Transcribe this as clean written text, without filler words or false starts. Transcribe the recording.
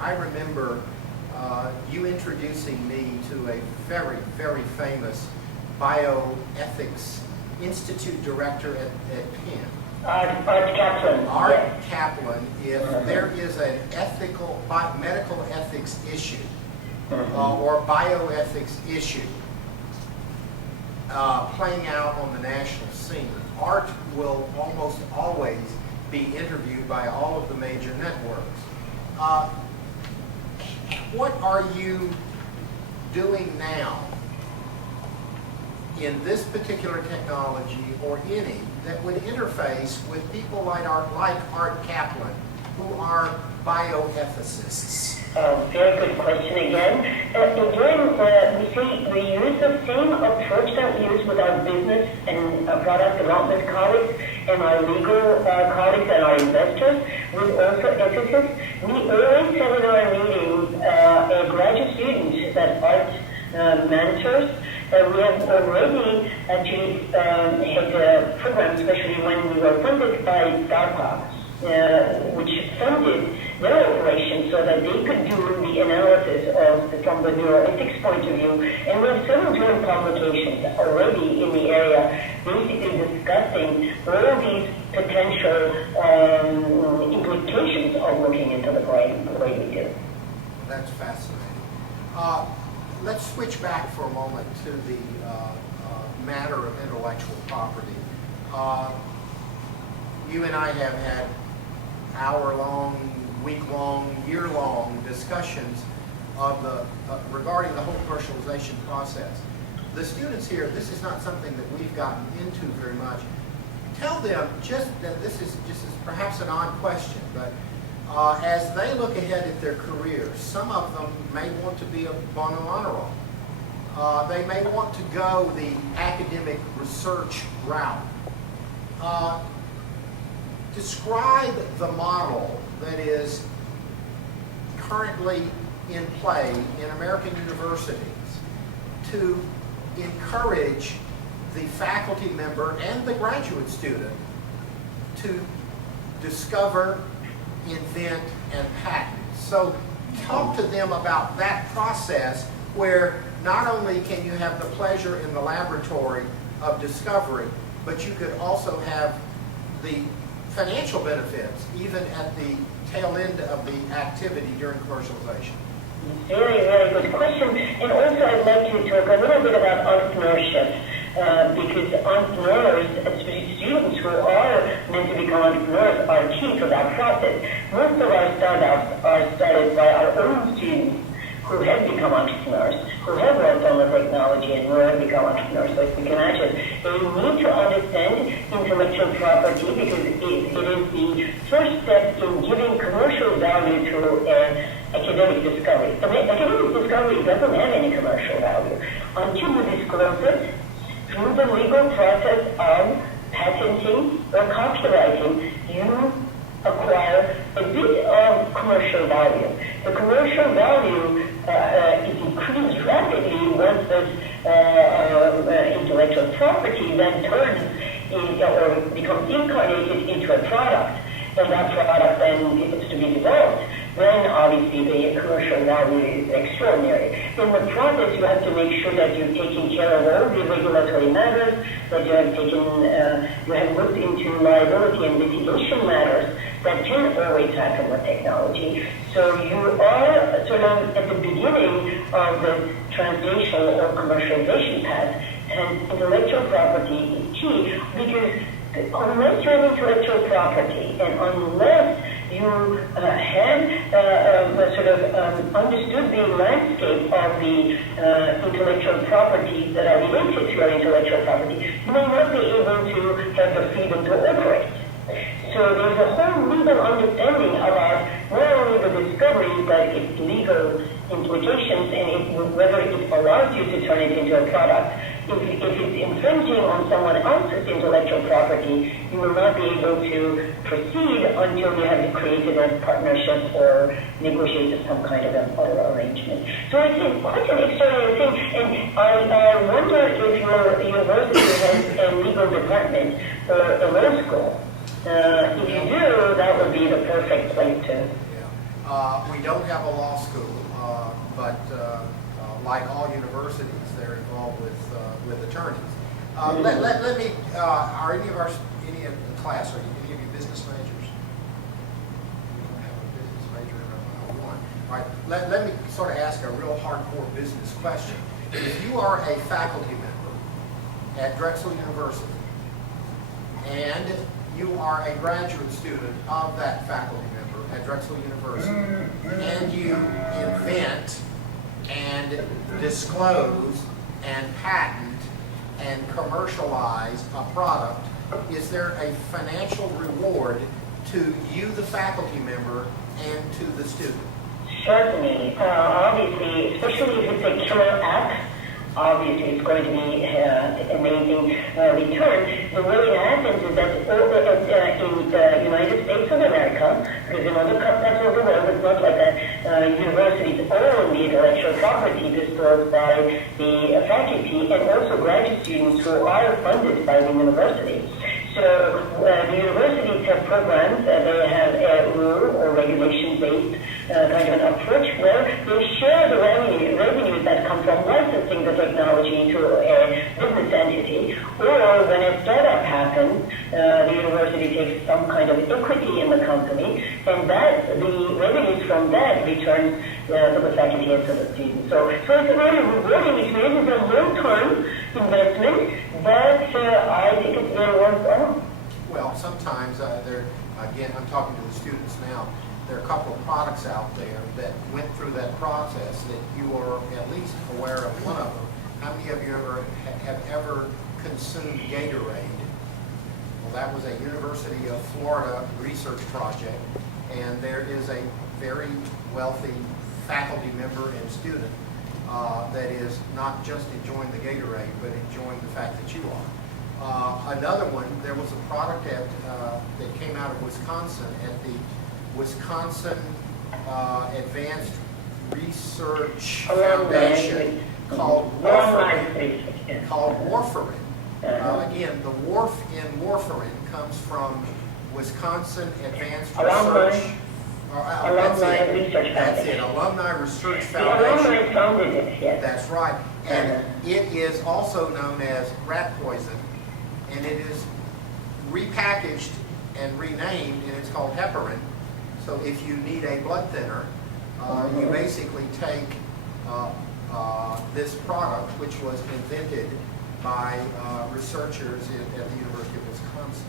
I remember you introducing me to a very, very famous bioethics institute director at Penn. Art Kaplan. Art Kaplan, if there is an medical ethics issue or bioethics issue playing out on the national scene, Art will almost always be interviewed by all of the major networks. What are you doing now in this particular technology or any that would interface with people like Art Kaplan, who are bioethicists? Very good question again. We use the same approach that we use with our business and product development colleagues and our legal colleagues and our investors, with also ethicists. We always have in our meetings a graduate student that Art mentors. We have already actually had a program, especially when we were funded by DARPA, which funded their operation so that they could do the analysis from the neuroethics point of view. And we have several joint publications already in the area basically discussing all these potential implications of looking into the brain the way we do. That's fascinating. Let's switch back for a moment to the matter of intellectual property. You and I have had hour-long, week-long, year-long discussions of regarding the whole commercialization process. The students here, this is not something that we've gotten into very much. Tell them just that this is perhaps an odd question, but as they look ahead at their careers, some of them may want to be a Banu Onaral. They may want to go the academic research route. Describe the model that is currently in play in American universities to encourage the faculty member and the graduate student to discover, invent, and patent. So talk to them about that process where not only can you have the pleasure in the laboratory of discovery, but you could also have the financial benefits even at the tail end of the activity during commercialization. Very, very good question. And also I'd like to talk a little bit about entrepreneurship. Because entrepreneurs, especially students who are meant to become entrepreneurs, are key to that process. Most of our startups are started by our own students who have become entrepreneurs, who have worked on the technology and who have become entrepreneurs. So if you can imagine, they need to understand intellectual property because it is the first step in giving commercial value to academic discovery. Academic discovery doesn't have any commercial value until you disclose it through the legal process of patenting or copyrighting. You acquire a bit of commercial value. The commercial value is increased rapidly once this intellectual property then turns or becomes incarnated into a product, and that product then is to be developed. Then obviously the commercial value is extraordinary. In the process, you have to make sure that you're taking care of all the regulatory matters, that you have looked into liability and litigation matters that can always happen with technology. So you are sort of at the beginning of the translational or commercialization path, and intellectual property is key because unless you have intellectual property and unless you have understood the landscape of the intellectual property that are related to your intellectual property, you may not be able to have the freedom to operate. So there's a whole legal understanding about not only the discovery, but its legal implications and whether it allows you to turn it into a product. If it's infringing on someone else's intellectual property, you will not be able to proceed until you have created a partnership or negotiated some kind of an arrangement. So it's quite an extraordinary thing, and I wonder if your university has a legal department or a law school. If you do, that would be the perfect place to. We don't have a law school, but like all universities, they're involved with attorneys. Let me, are any of the class, are any of you business majors? You don't have a business major in one. All right, let me sort of ask a real hardcore business question. If you are a faculty member at Drexel University, and you are a graduate student of that faculty member at Drexel University, and you invent and disclose and patent and commercialize a product, is there a financial reward to you, the faculty member, and to the student? Certainly. Obviously, especially if it's a killer app, obviously it's going to be amazing return. The way it happens is that in the United States of America, because in other countries of the world, it's not like a university's own the intellectual property disclosed by the faculty and also graduate students who are funded by the university. So the universities have programs, they have a rule or regulation-based kind of an approach where they share the revenues that come from licensing the technology to a business entity, or when a startup happens, the university takes some kind of equity in the company, and that the revenues from that returns to the faculty and to the students. So it's a very rewarding experience. It's a long-term investment, but I think it's very worthwhile. Well, sometimes again, I'm talking to the students now, there are a couple of products out there that went through that process that you are at least aware of one of them. How many of you have ever consumed Gatorade? Well, that was a University of Florida research project, and there is a very wealthy faculty member and student that is not just enjoying the Gatorade, but enjoying the fact that you are. Another one, there was a product that came out of Wisconsin at the Wisconsin Advanced Research Foundation called warfarin. Again, the warf in warfarin comes from Wisconsin Advanced Research. That's it. Alumni Research Foundation. The alumni founded it, yes. That's right. And it is also known as rat poison, and it is repackaged and renamed, and it's called heparin. So if you need a blood thinner, you basically take this product, which was invented by researchers at the University of Wisconsin.